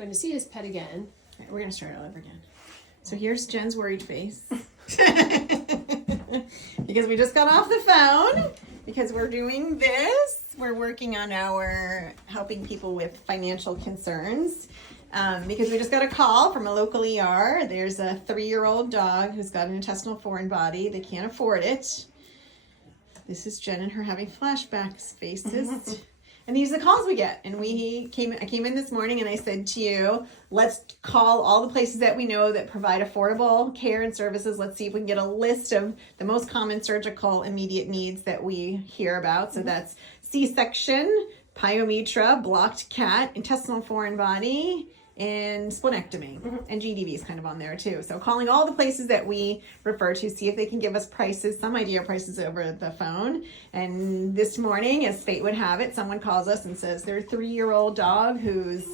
going to see his pet again. All right, we're going to start all over again. So here's Jen's worried face. Because we just got off the phone. Because we're doing this. We're working on our helping people with financial concerns. Because we just got a call from a local ER. There's a 3-year-old dog who's got an intestinal foreign body. They can't afford it. This is Jen and her having flashbacks faces. And these are the calls we get. And I came in this morning and I said to you, let's call all the places that we know that provide affordable care and services. Let's see if we can get a list of the most common surgical immediate needs that we hear about. So that's C-section, pyometra, blocked cat, intestinal foreign body, and splenectomy. And GDV is kind of on there too. So calling all the places that we refer to, see if they can give us prices, some idea of prices over the phone. And this morning, as fate would have it, someone calls us and says their 3-year-old dog who's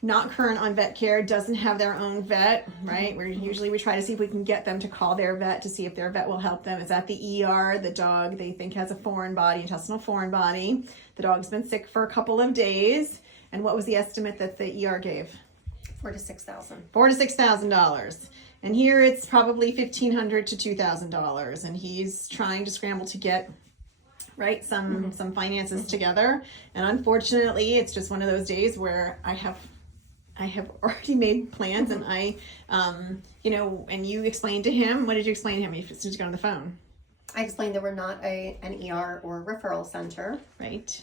not current on vet care, doesn't have their own vet, right? We try to see if we can get them to call their vet to see if their vet will help them. It's at the ER. The dog they think has a foreign body, intestinal foreign body. The dog's been sick for a couple of days. And what was the estimate that the ER gave? $4,000 to $6,000. $4,000 to $6,000. And here it's probably $1,500 to $2,000. And he's trying to scramble to get some finances together. And unfortunately, it's just one of those days where I have already made plans, and and you explained to him. What did you explain to him as soon as you got on the phone? I explained that we're not an ER or referral center. Right.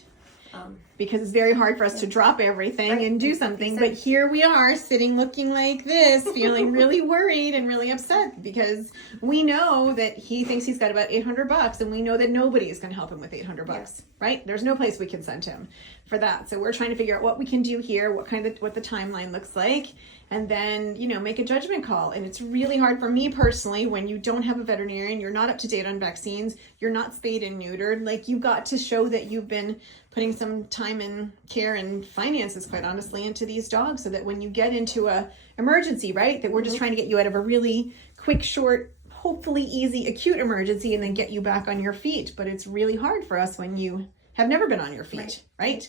Because it's very hard for us to drop everything and do something. But here we are sitting looking like this, feeling really worried and really upset because we know that he thinks he's got about $800 and we know that nobody is going to help him with $800, right? There's no place we can send him for that. So we're trying to figure out what we can do here, what the timeline looks like, and then, make a judgment call. And it's really hard for me personally when you don't have a veterinarian, you're not up to date on vaccines, you're not spayed and neutered. Like, you've got to show that you've been putting some time and care and finances, quite honestly, into these dogs so that when you get into a emergency, right, that we're just trying to get you out of a really quick, short, hopefully easy, acute emergency and then get you back on your feet. But it's really hard for us when you have never been on your feet, right?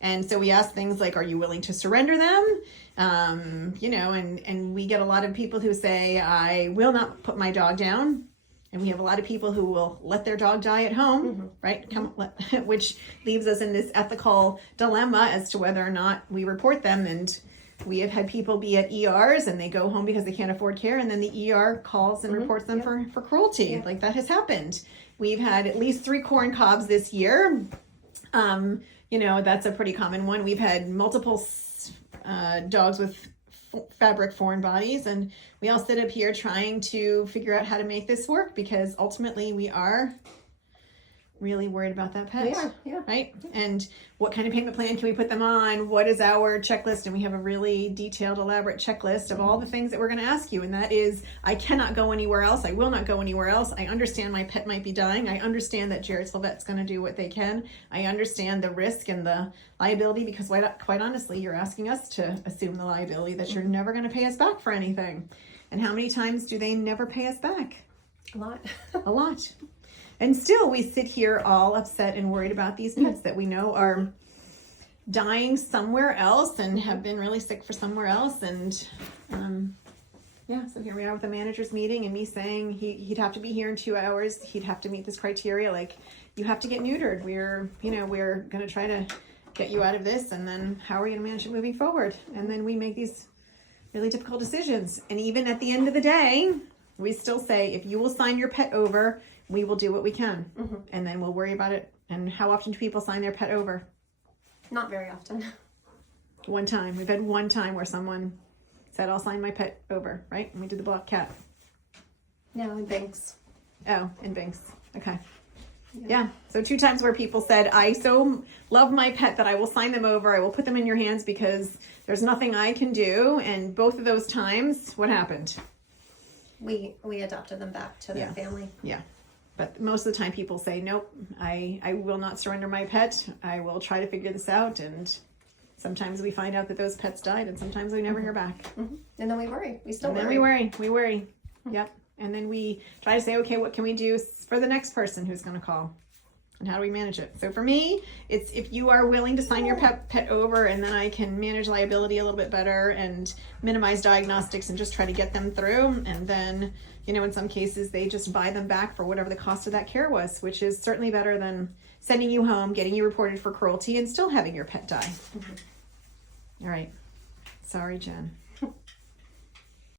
And so we ask things like, are you willing to surrender them? And we get a lot of people who say, I will not put my dog down. And we have a lot of people who will let their dog die at home, right? Which leaves us in this ethical dilemma as to whether or not we report them. And we have had people be at ERs and they go home because they can't afford care. And then the ER calls and reports them for cruelty. Like, that has happened. We've had at least 3 corn cobs this year. That's a pretty common one. We've had multiple dogs with fabric foreign bodies, and we all sit up here trying to figure out how to make this work because ultimately we are really worried about that pet. Right? And what kind of payment plan can we put them on? What is our checklist? And we have a really detailed, elaborate checklist of all the things that we're going to ask you. And that is, I cannot go anywhere else. I will not go anywhere else. I understand my pet might be dying. I understand that Jarrettsville Vet's going to do what they can. I understand the risk and the liability because quite honestly, you're asking us to assume the liability that you're never going to pay us back for anything. And how many times do they never pay us back? A lot. A lot. And still we sit here all upset and worried about these pets that we know are dying somewhere else and have been really sick for somewhere else. And so here we are with the manager's meeting and me saying he'd have to be here in 2 hours. He'd have to meet this criteria. Like, you have to get neutered. We're going to try to get you out of this. And then how are we going to manage it moving forward? And then we make these really difficult decisions. And even at the end of the day, we still say, if you will sign your pet over, we will do what we can. And then we'll worry about it. And how often do people sign their pet over? Not very often. One time. We've had one time where someone said, I'll sign my pet over, right? And we did the block cat. No, in Banks. Oh, in Banks. Okay. Yeah. So 2 times where people said, I so love my pet that I will sign them over. I will put them in your hands because there's nothing I can do. And both of those times, what happened? We adopted them back to their family. Yeah. But most of the time people say, nope, I will not surrender my pet. I will try to figure this out. And sometimes we find out that those pets died and sometimes we never hear back. And then we worry. We worry. Yep. And then we try to say, okay, what can we do for the next person who's going to call? And how do we manage it? So for me, it's if you are willing to sign your pet over, and then I can manage liability a little bit better and minimize diagnostics and just try to get them through. And then, in some cases, they just buy them back for whatever the cost of that care was, which is certainly better than sending you home, getting you reported for cruelty, and still having your pet die. All right. Sorry, Jen.